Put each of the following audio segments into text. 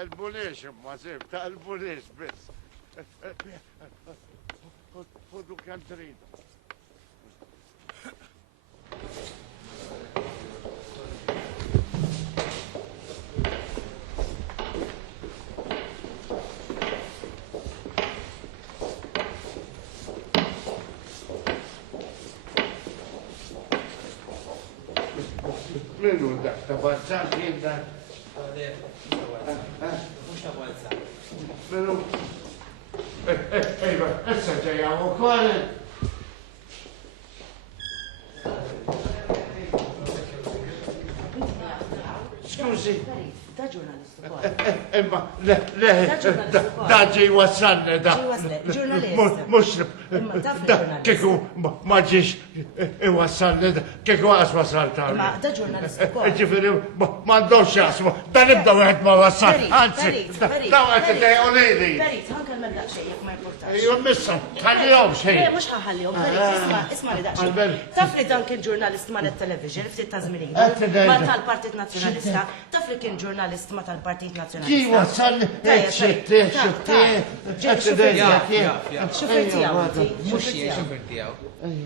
البوليش ما سيب تاع البوليش بس. خذوا كان تريدوا. منو ده؟ تبغى تسافر ده؟ مش ابغى اتزعل. منو؟ ايوه هسه جاي ابو خالد. سكوزي ده جورناليست اما لا ده جاي وصلنا ده جورناليست مشرف ده جورناليست كيكو ما جيش يوصلنا ده كيكو وصلت ما ده جورناليست جيفري ما ندورش اسمه ده نبدا واحد ما وصل انسي ده وقت ده يقولي لي فريد هنكل ما بدأ شيء ما يبورتاش ايوه مسا خليهم شيء مش هخليهم فريد اسمع لي دقشي تفري دان كان جورناليست مال التلفزيون في تازميني ما tal-Partit Nazzjonalista tafri kien ġurnalist ma tal-Partit Nazzjonalista. كي وصل شفتي شوفي tiegħu inti. Mux jien xufer tiegħu.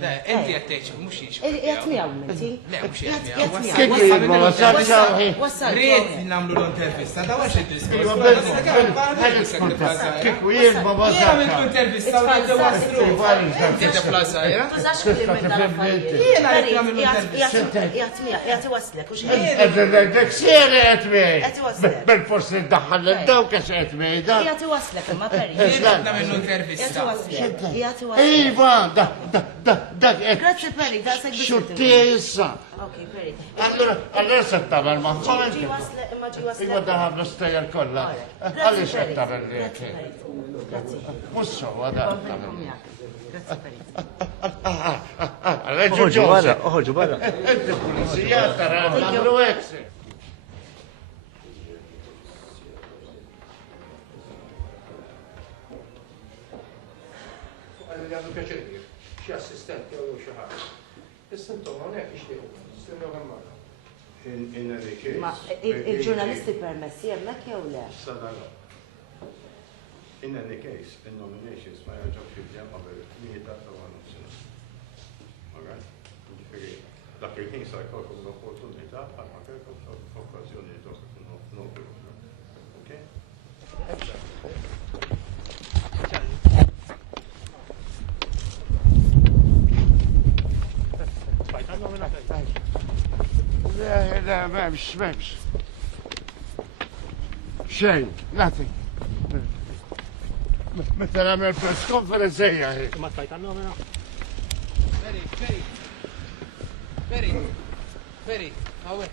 Le, inti qed tgħid mux jien xufer Qiegħed tiegħu. miegħu inti. Le, mux jien miegħu. كيف ما وصل شاوحي Rrid nagħmlu l-intervista, da għax id-diskors. كيف وين ما وصل Jien għamiltu intervista u għaddu waslu. Inti t-plaza, jena? Tużax klim minn dal-affarijiet. Jiena qed nagħmlu intervista. Jgħat waslek u xejn. دك سير اتمي قد وصلك. بالفرص ندخل الدوك اتمي ده Jgħat waslek imma Peri. Jien qed nagħmlu Jgħat intervista. waslek. Jgħat waslek. ايوه ده Grazzi Peri, da segwi. شو تيسا Ok, Peri. allora ستر المنصور Ġi waslek, imma ġi waslek. ايوه ده نستير كلها Grazzi قال Peri. ستر Grazzi اللي Peri. Grazzi. مش هو ده Grazzi Peri. رجل اخرجوا برا انت بوليسيات ترى عمرو اكسي għandu pjaċir, xie assistenti u xie ħaġa. Is-sintom hawnhekk ixtiequ, stennew hemmhekk. Ma il-ġurnalisti permessi hemmhekk jew le? In any case, il-nominations ma jaġabx il-ġem qabel lieta ta' għanufsina. Dak il-ħin sa' jkollkom l-opportunità għal ma kellkom f'okkażjoni nobru. Okay? لا لا ما مش شيء nothing مثلا من البريس كونفرنس زي هيك ما تفايت عنه منه Peri, Peri, Peri, Peri, għawek.